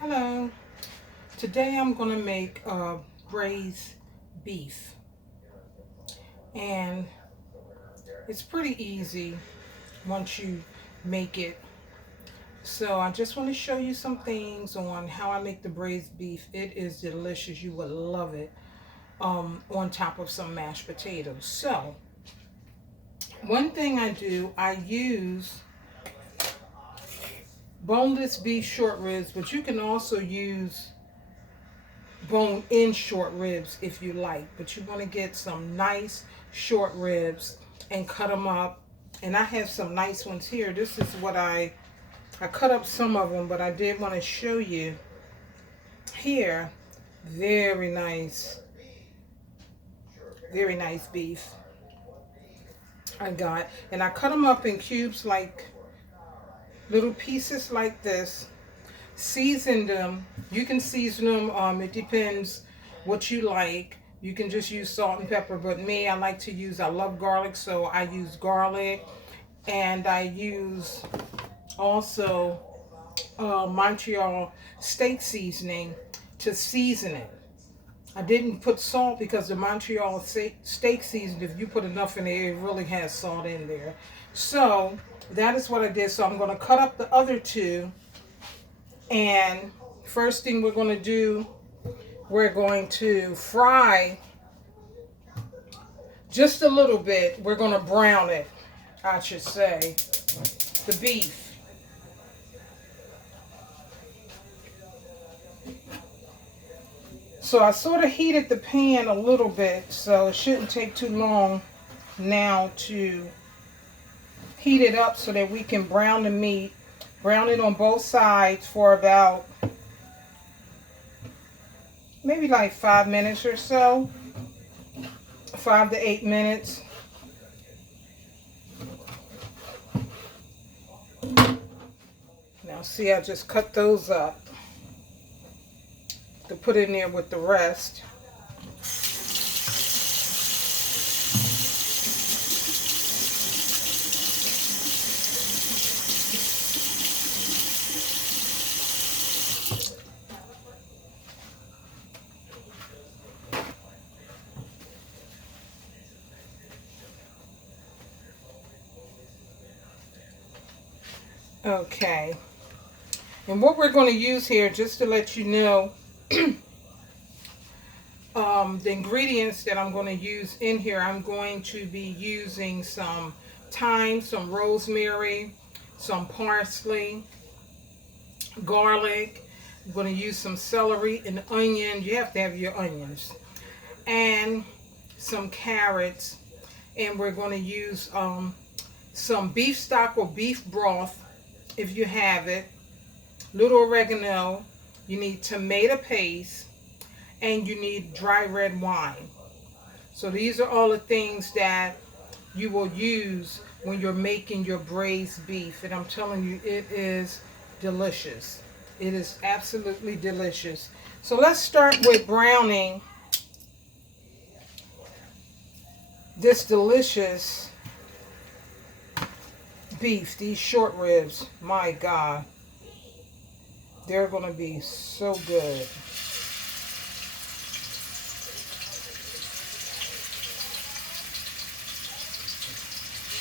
Hello. Today I'm going to make braised beef. And it's pretty easy once you make it. So I just want to show you some things on how I make the braised beef. It is delicious. You would love it on top of some mashed potatoes. So one thing I do, I use boneless beef short ribs, but you can also use bone in short ribs if you like, but you want to get some nice short ribs and cut them up. And I have some nice ones here. This is what I cut up some of them, but I did want to show you here. Very nice beef I got, and I cut them up in cubes, like little pieces like this. Season them. You can season them. It depends what you like. You can just use salt and pepper, but me, I love garlic, so I use garlic, and I use also Montreal steak seasoning to season it. I didn't put salt because the Montreal steak seasoning, if you put enough in there, it really has salt in there. So that is what I did. So I'm going to cut up the other two. And first thing we're going to do, we're going to fry just a little bit. We're going to brown it, I should say, the beef. So I sort of heated the pan a little bit, so it shouldn't take too long now to heat it up so that we can brown the meat. Brown it on both sides for about maybe like 5 minutes or so. 5 to 8 minutes. Now see, I just cut those up to put in there with the rest. Okay, and what we're going to use here, just to let you know, the ingredients that I'm going to use in here, I'm going to be using some thyme, some rosemary, some parsley, garlic. I'm going to use some celery and onion. You have to have your onions. And some carrots. And we're going to use some beef stock or beef broth, if you have it. Little oregano. You need tomato paste. And you need dry red wine. So these are all the things that you will use when you're making your braised beef. And I'm telling you, it is delicious. It is absolutely delicious. So let's start with browning this delicious beef, these short ribs. My God, they're going to be so good.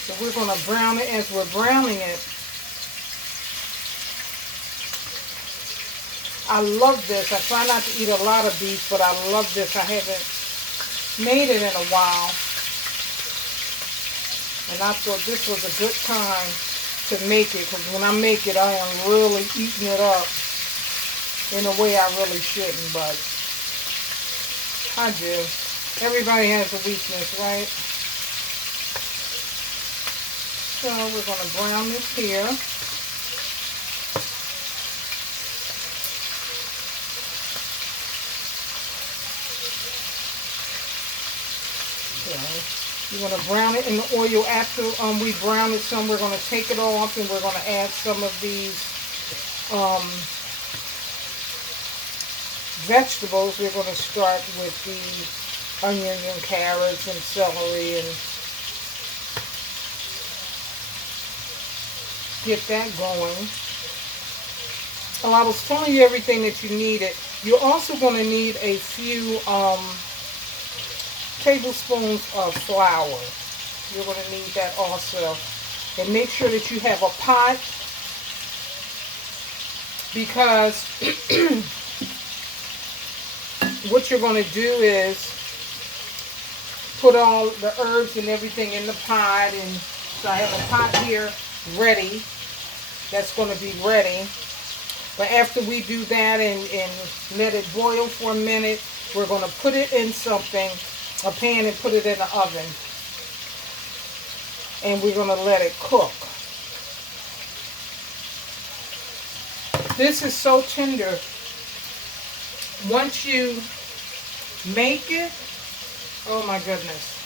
So we're going to brown it. As we're browning it, I love this. I try not to eat a lot of beef, but I love this. I haven't made it in a while. And I thought this was a good time to make it, because when I make it, I am really eating it up in a way I really shouldn't, but I do. Everybody has a weakness, right? So we're going to brown this here. Okay. You're going to brown it in the oil. After we brown it some, we're going to take it off, and we're going to add some of these vegetables. We're going to start with the onion and carrots and celery, and get that going. So I was telling you everything that you needed. You're also going to need a few tablespoons of flour. You're going to need that also. And make sure that you have a pot, because what you're going to do is put all the herbs and everything in the pot. And so I have a pot here ready. That's going to be ready. But after we do that and let it boil for a minute, we're going to put it in a pan, and put it in the oven. And we're going to let it cook. This is so tender. Once you make it, oh my goodness,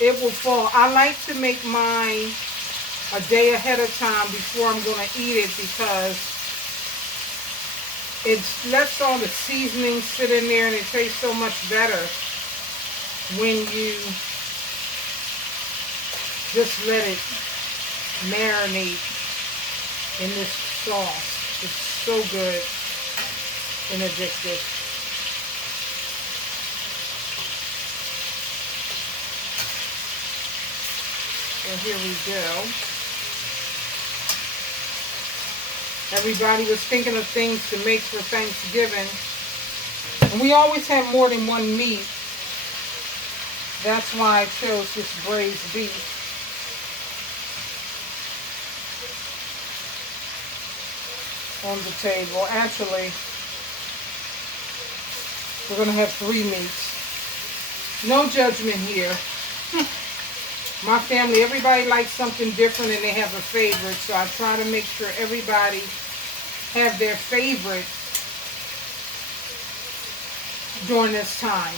it will fall. I like to make mine a day ahead of time before I'm going to eat it, because it lets all the seasoning sit in there, and it tastes so much better when you just let it marinate in this sauce. It's so good and addictive. So here we go. Everybody was thinking of things to make for Thanksgiving. And we always have more than one meat. That's why I chose this braised beef. On the table. Actually, we're going to have 3 meats. No judgment here. My family, everybody likes something different, and they have a favorite. So I try to make sure everybody have their favorite during this time.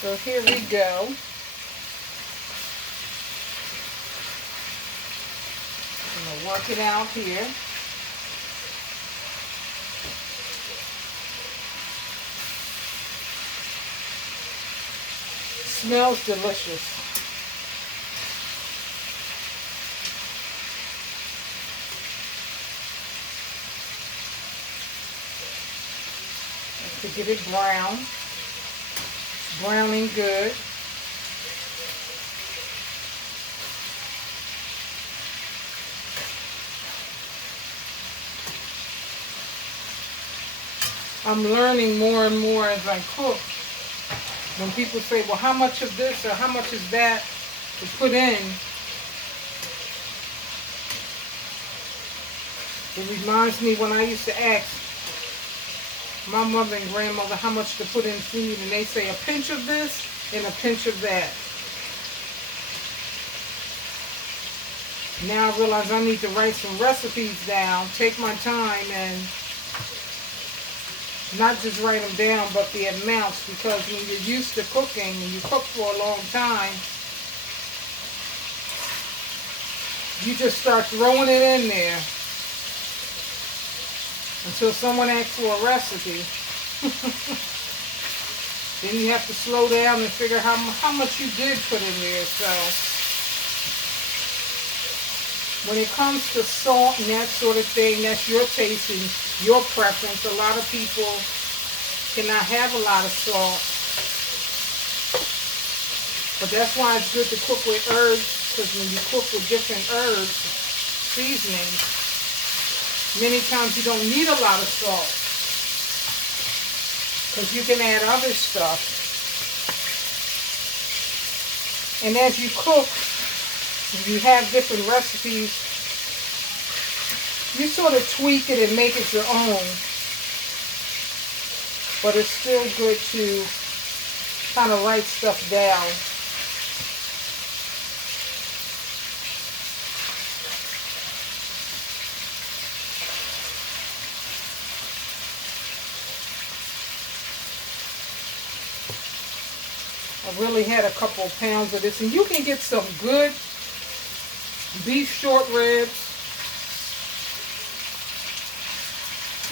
So here we go. I'm going to work it out here. Smells delicious. To get it brown. Browning good. I'm learning more and more as I cook. When people say, well, how much of this or how much is that to put in, it reminds me when I used to ask my mother and grandmother how much to put in food, and they say a pinch of this and a pinch of that. Now I realize I need to write some recipes down, take my time, and not just write them down, but the amounts, because when you're used to cooking and you cook for a long time, you just start throwing it in there until someone asks for a recipe. Then you have to slow down and figure how much you did put in there. So when it comes to salt and that sort of thing, that's your taste and your preference. A lot of people cannot have a lot of salt. But that's why it's good to cook with herbs, because when you cook with different herbs, seasonings, many times you don't need a lot of salt, because you can add other stuff. And as you cook, you have different recipes, you sort of tweak it and make it your own. But it's still good to kind of write stuff down. really had a couple pounds of this. And you can get some good beef short ribs,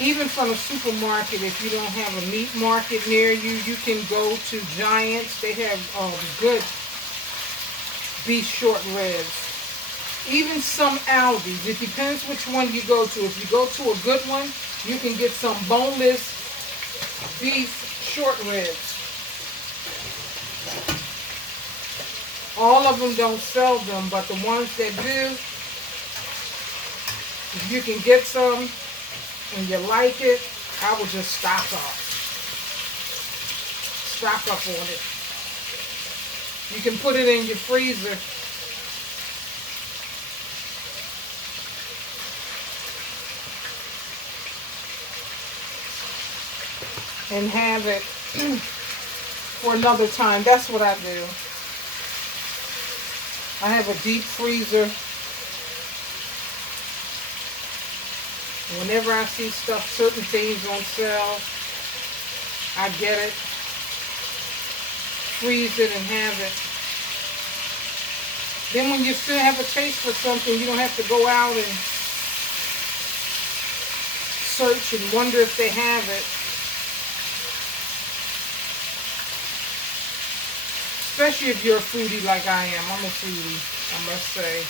even from a supermarket. If you don't have a meat market near you, you can go to Giants. They have good beef short ribs. Even some Aldi's. It depends which one you go to. If you go to a good one, you can get some boneless beef short ribs. All of them don't sell them, but the ones that do, if you can get some and you like it, I would just stock up. Stock up on it. You can put it in your freezer. And have it for another time. That's what I do. I have a deep freezer. Whenever I see stuff, certain things on sale, I get it, freeze it, and have it. Then when you still have a taste for something, you don't have to go out and search and wonder if they have it. Especially if you're a foodie like I am. I'm a foodie, I must say.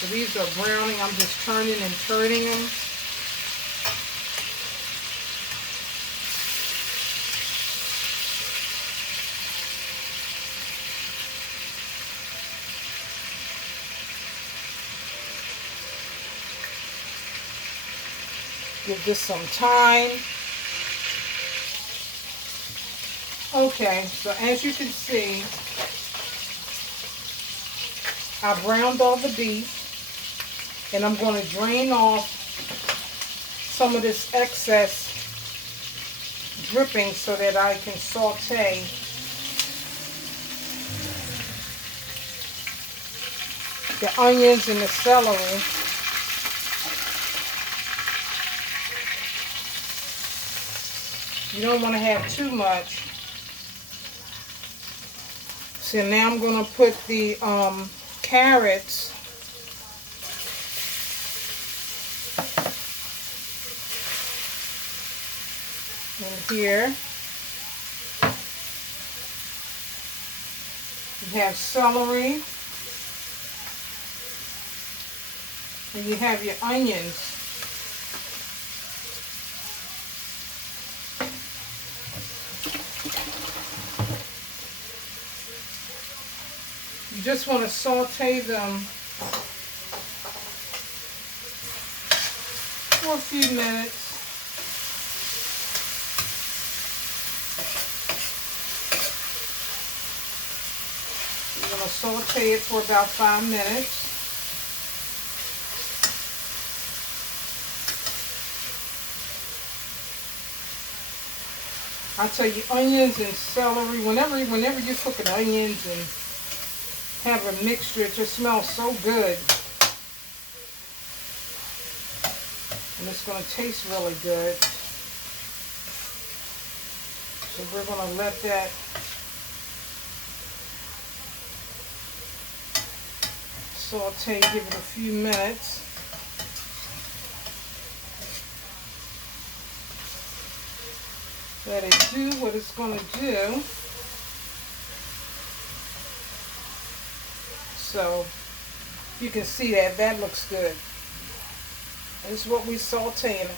So these are browning. I'm just turning and turning them. Give this some time. Okay, so as you can see, I browned all the beef, and I'm going to drain off some of this excess dripping so that I can saute the onions and the celery. You don't want to have too much. So now I'm going to put the carrots in here. You have celery. And you have your onions. You just want to saute them for a few minutes. You're going to saute it for about 5 minutes. I tell you, onions and celery, whenever you're cooking onions and have a mixture, it just smells so good. And it's going to taste really good. So we're going to let that saute, give it a few minutes. Let it do what it's going to do. So you can see that looks good. This is what we sauteing it.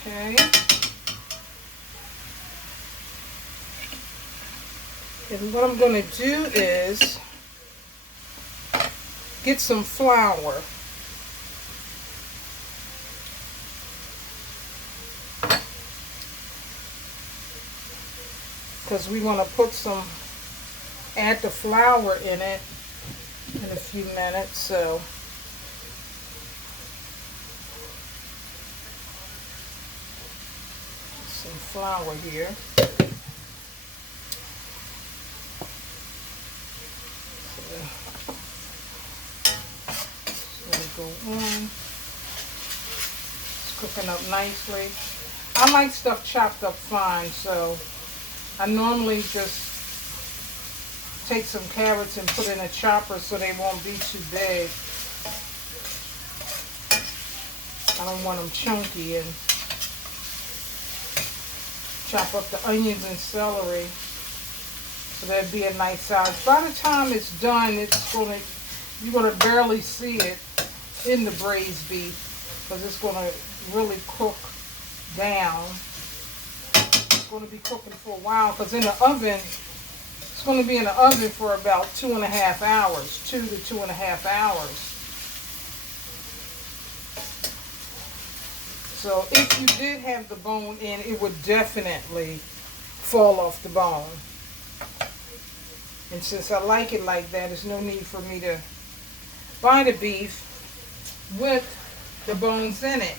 Okay. And what I'm going to do is get some flour. Because we want to add the flour in it in a few minutes. So some flour here. go on. It's cooking up nicely. I like stuff chopped up fine, so I normally just take some carrots and put in a chopper so they won't be too big. I don't want them chunky, and chop up the onions and celery so that'd be a nice size. By the time it's done, you're gonna barely see it in the braised beef because it's gonna really cook down. It's gonna be cooking for a while because in the oven, it's gonna be in the oven for about 2.5 hours, 2 to 2.5 hours. So if you did have the bone in, it would definitely fall off the bone. And since I like it like that, there's no need for me to buy the beef with the bones in it.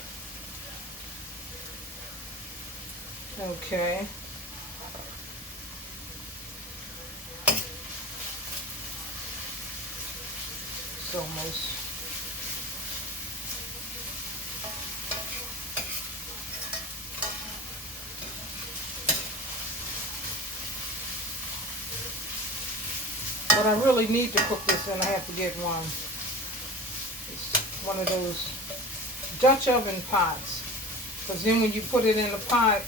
Okay. It's almost. But I really need to cook this, and I have to get one. It's one of those Dutch oven pots. Because then when you put it in the pot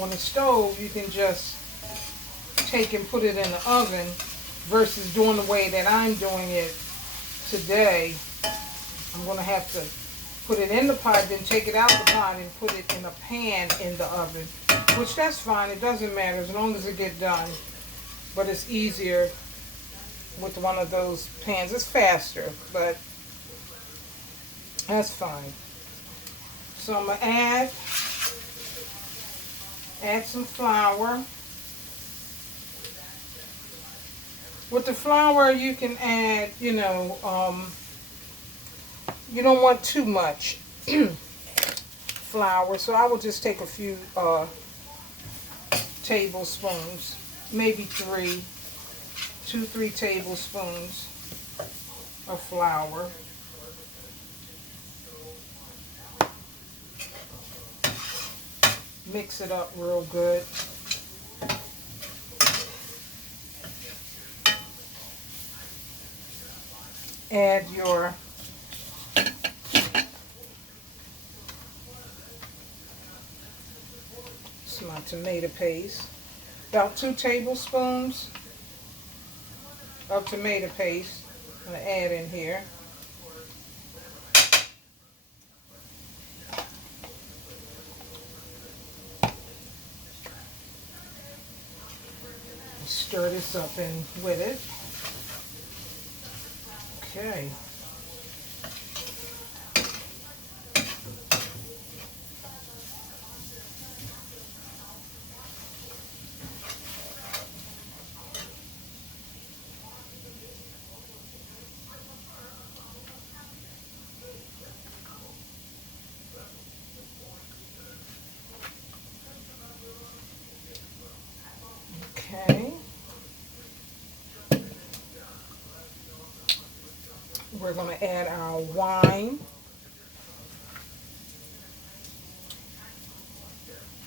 on the stove, you can just take and put it in the oven versus doing the way that I'm doing it today. I'm going to have to put it in the pot, then take it out the pot and put it in a pan in the oven. Which that's fine. It doesn't matter as long as it gets done. But it's easier with one of those pans. It's faster, but that's fine. So I'm going to add some flour. With the flour, you can add, you don't want too much flour. So I will just take a few tablespoons, maybe 2-3 tablespoons of flour. Mix it up real good. Add my tomato paste. About 2 tablespoons of tomato paste. I'm going to add in here. Stir this up in with it. Okay. Okay. We're going to add our wine.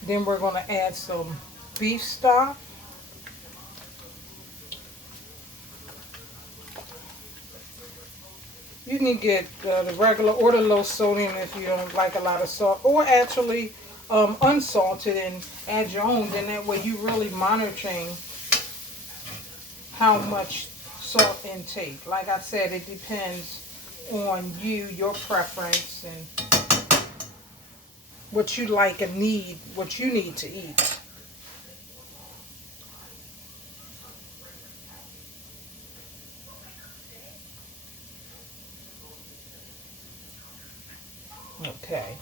Then we're going to add some beef stock. You can get the regular or the low sodium if you don't like a lot of salt, or actually unsalted and add your own. Then that way you're really monitoring how much salt intake. Like I said, it depends on you, your preference, and what you like and need, what you need to eat. Okay.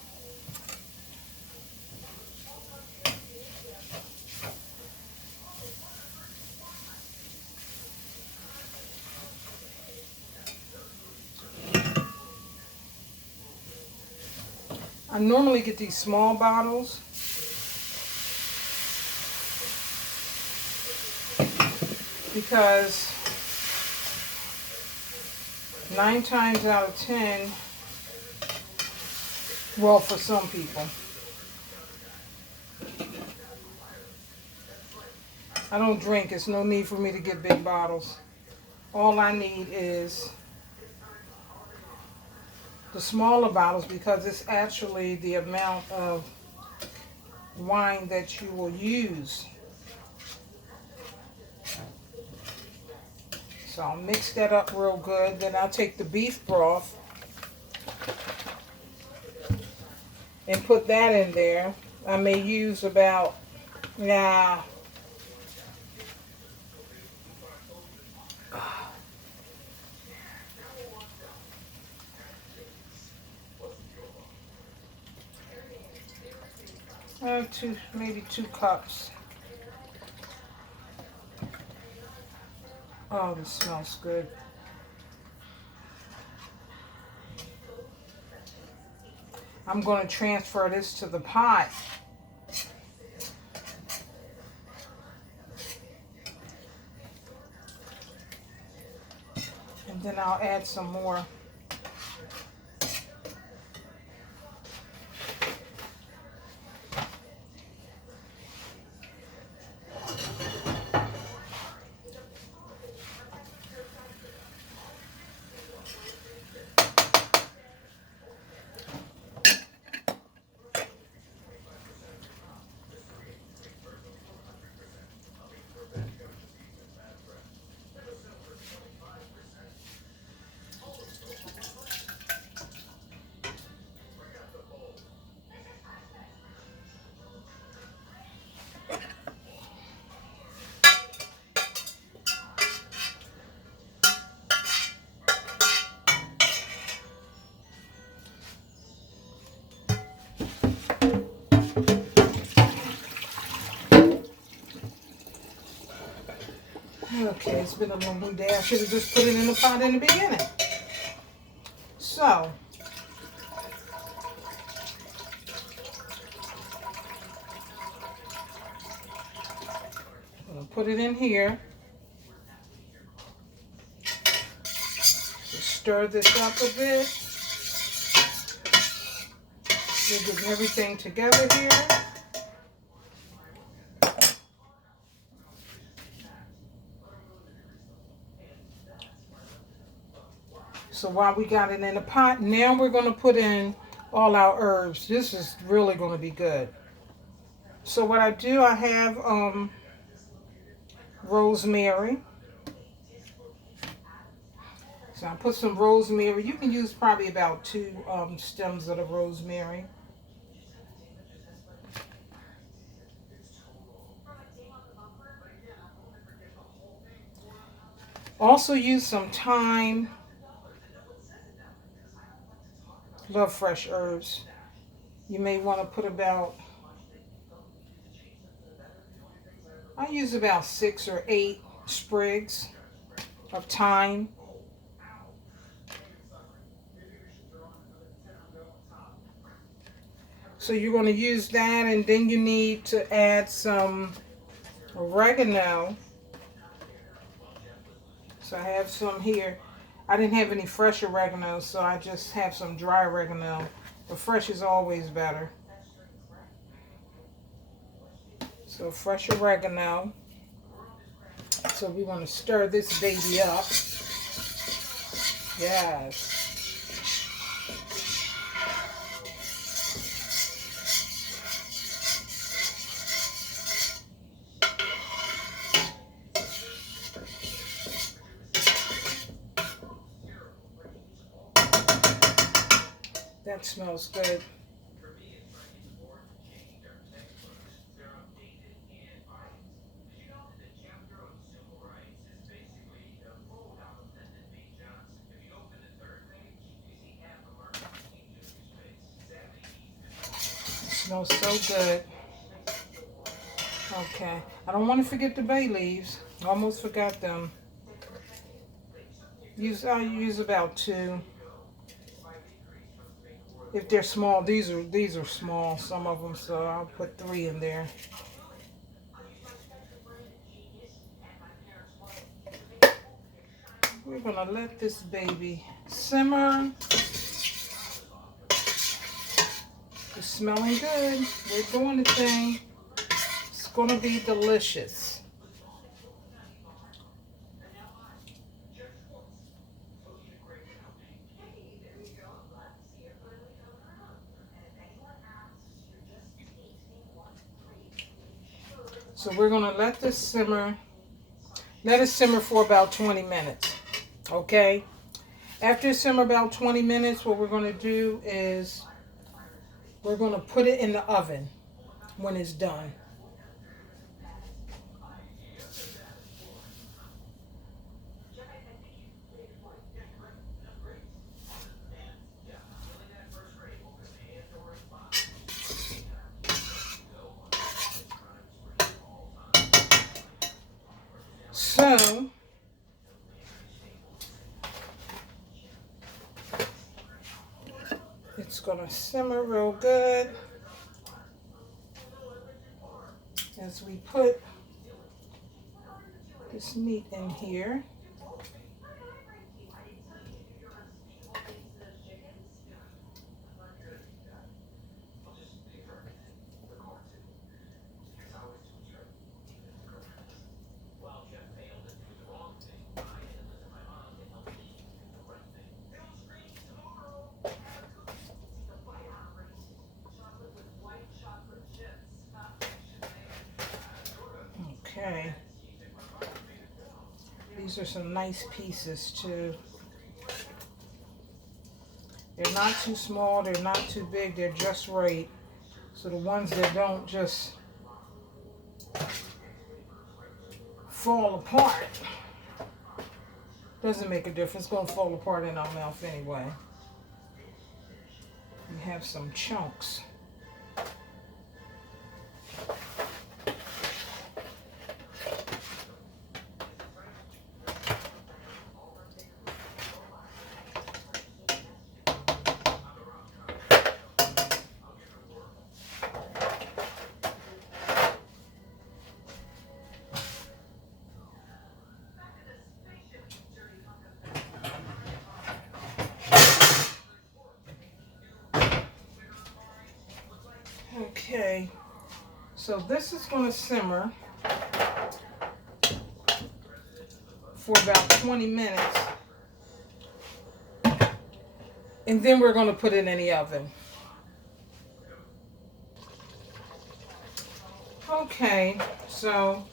I normally get these small bottles because 9 times out of 10 Well, for some people. I don't drink. It's no need for me to get big bottles. All I need is the smaller bottles because it's actually the amount of wine that you will use. So I'll mix that up real good. Then I'll take the beef broth and put that in there. I may use about, nah, 2 cups. Oh, this smells good. I'm going to transfer this to the pot. And then I'll add some more. Okay, it's been a long day. I should have just put it in the pot in the beginning. So, I'm going to put it in here. Just stir this up a bit. We're getting everything together here. So while we got it in the pot, now we're going to put in all our herbs. This is really going to be good. So what I do, I have rosemary. So I put some rosemary. You can use probably about 2 stems of the rosemary. Also use some thyme. Love fresh herbs. You may want to put about, I use about 6 or 8 sprigs of thyme. So you're going to use that, and then you need to add some oregano. So I have some here. I didn't have any fresh oregano, so I just have some dry oregano. But fresh is always better. So fresh oregano. So we want to stir this baby up. Yes. That smells good. Smells so good. Okay. I don't want to forget the bay leaves. Almost forgot them. I'll use about 2. If they're small, these are small, some of them, so I'll put 3 in there. We're gonna let this baby simmer. It's smelling good. We're doing the thing. It's going to be delicious. So we're going to let this simmer. Let it simmer for about 20 minutes. Okay? After it simmer about 20 minutes, what we're going to do is we're going to put it in the oven when it's done. So, it's going to simmer real good as we put this meat in here. Okay. These are some nice pieces too. They're not too small, they're not too big, they're just right. So the ones that don't just fall apart, doesn't make a difference. It's going to fall apart in our mouth anyway. We have some chunks. Okay, so this is going to simmer for about 20 minutes. And then we're going to put it in the oven. Okay, so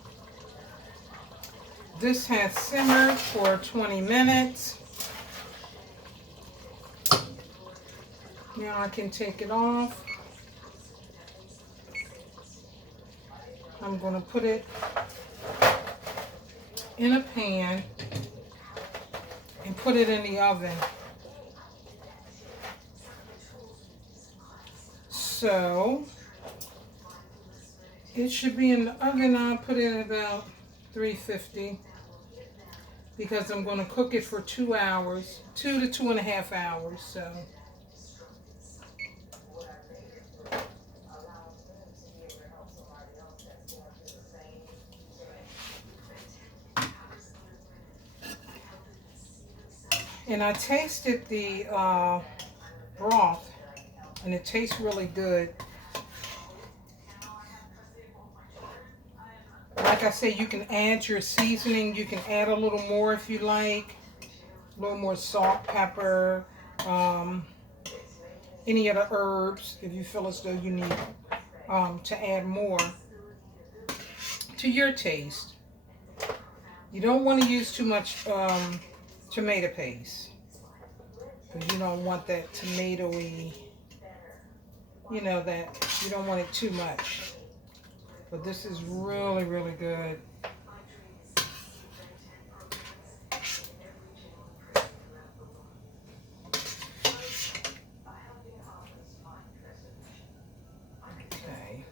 this has simmered for 20 minutes. Now I can take it off. I'm going to put it in a pan and put it in the oven. So it should be in the oven. I'll put it at about 350 because I'm going to cook it for 2 hours, 2 to 2.5 hours. So. And I tasted the broth, and it tastes really good. Like I said, you can add your seasoning. You can add a little more if you like. A little more salt, pepper, any other herbs if you feel as though you need to add more to your taste. You don't want to use too much tomato paste, because you don't want that tomatoey, that you don't want it too much. But this is really, really good. Okay.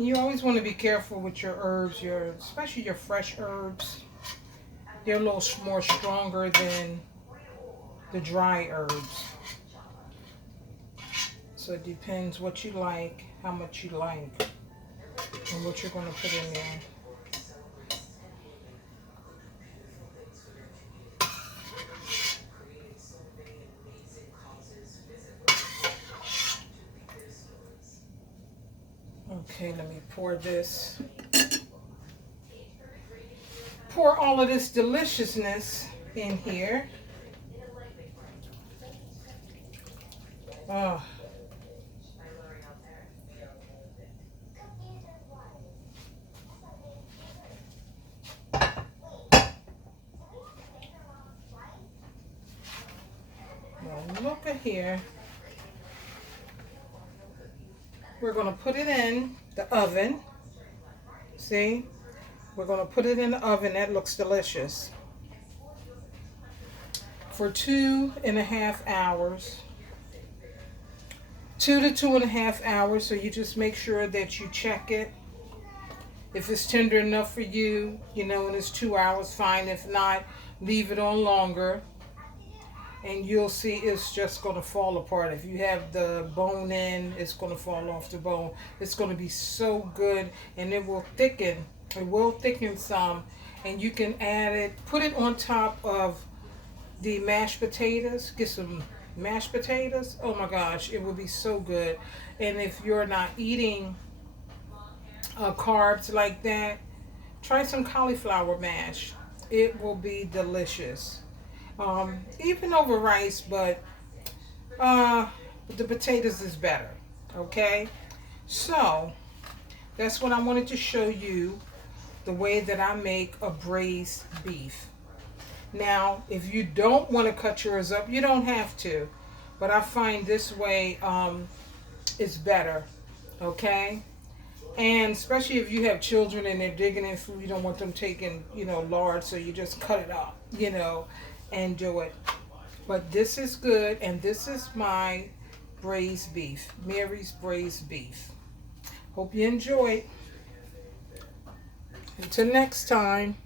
You always want to be careful with your herbs, especially your fresh herbs. They're a little more stronger than the dry herbs. So it depends what you like, how much you like, and what you're going to put in there. Okay, let me pour this. Pour all of this deliciousness in here. Oh. Well, look at here. We're going to put it in the oven. See? We're going to put it in the oven. That looks delicious. For 2.5 hours. 2 to 2.5 hours. So you just make sure that you check it. If it's tender enough for you, you know, and it's 2 hours, fine. If not, leave it on longer. And you'll see it's just going to fall apart. If you have the bone in, it's going to fall off the bone. It's going to be so good, and it will thicken. It will thicken some, and you can add it, put it on top of the mashed potatoes. Get some mashed potatoes. Oh my gosh, it will be so good. And if you're not eating carbs like that, try some cauliflower mash. It will be delicious. Even over rice, but the potatoes is better. Okay, so that's what I wanted to show you, the way that I make a braised beef. Now, if you don't want to cut yours up, you don't have to, but I find this way is better. Okay, and especially if you have children and they're digging in food, you don't want them taking, you know, lard, so you just cut it up, you know, and do it. But this is good, and this is my braised beef, Mary's braised beef. Hope you enjoyed. Until next time.